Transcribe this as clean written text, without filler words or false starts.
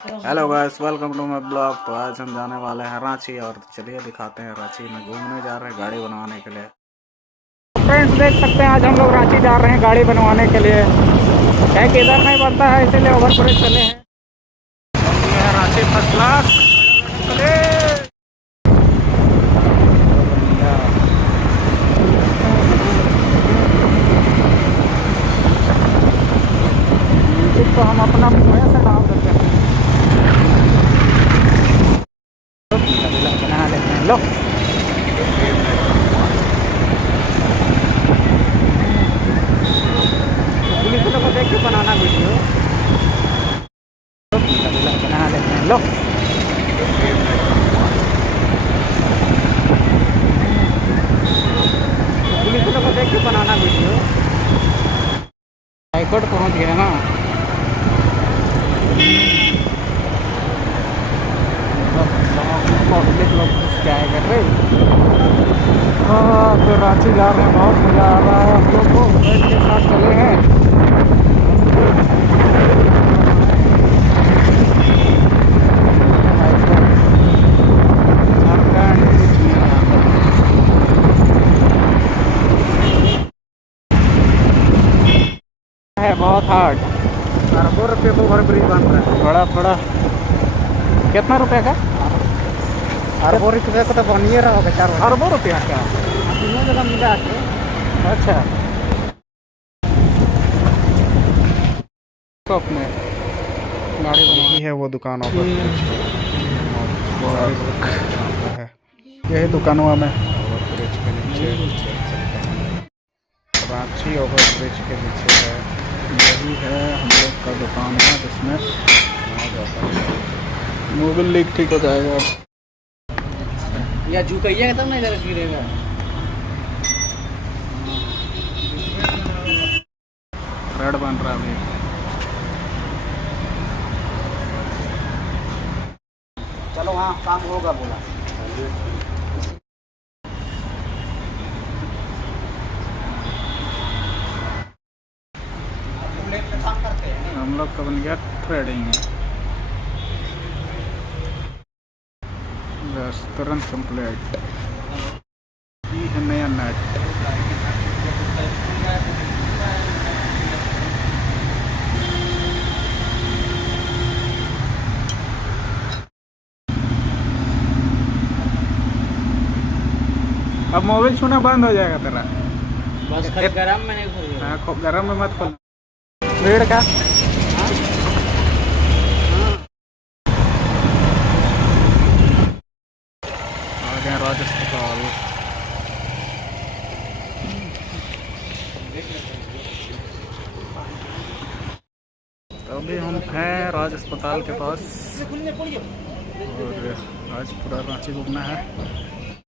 Hello guys, welcome to my blog. तो आज हम जाने वाले हैं रांची और चलिए दिखाते हैं। रांची में घूमने जा रहे हैं गाड़ी बनवाने के लिए। फ्रेंड्स देख सकते हैं आज हम लोग रांची जा रहे हैं गाड़ी बनवाने के लिए। क्या किधर नहीं बनता है इसीलिए ओवर ब्रिज चले हैं। ये है रांची फर्स्ट क्लास। तो हम अपना मुँह से डाल देते हैं। बना लेते हैं लोग। पुलिस को देख के बनाना वीडियो बना लेते हैं लोग। पुलिस को देख के बनाना वीडियो। हाईकोर्ट पहुंच गया ना। पब्लिक लोग क्या कर रहे। हाँ तो रांची जा रहे हैं, बहुत मज़ा आ रहा है। हम लोग को फ्रेंड के साथ चले हैं। है बहुत हार्ड। अरबों रुपये को ओवर ब्रिज बन रहा है। बड़ा बड़ा कितना रुपए का? अरबों रुपये को तो बनिए रहा होगा। 4 अरबों रुपया क्या तीनों जगह मिला के। अच्छा शॉप में गाड़ी बनवानी है वो दुकानों पर है। यही दुकानों में ओवर ब्रिज के नीचे रांची ओवर ब्रिज के नीचे है। यही है हम लोग का दुकान है जिसमें मोबाइल लीक ठीक हो जाएगा। या झुकैया तब नहीं लगा गिरेगा। रेड बन रहा है अभी। चलो वहाँ काम होगा बोला। हम लोग का बन गया थ्रेडिंग। बस तुरंत कंप्लीट। ये है नया नेट। अब मोबाइल छूना बंद हो जाएगा तेरा। बस गरम में नहीं खोलिए। हाँ खूब गर्म में मत खोल। भीड़ का आ गया राजस्थान। तो अभी हम हैं राज अस्पताल के पास और आज पूरा रांची घूमना है।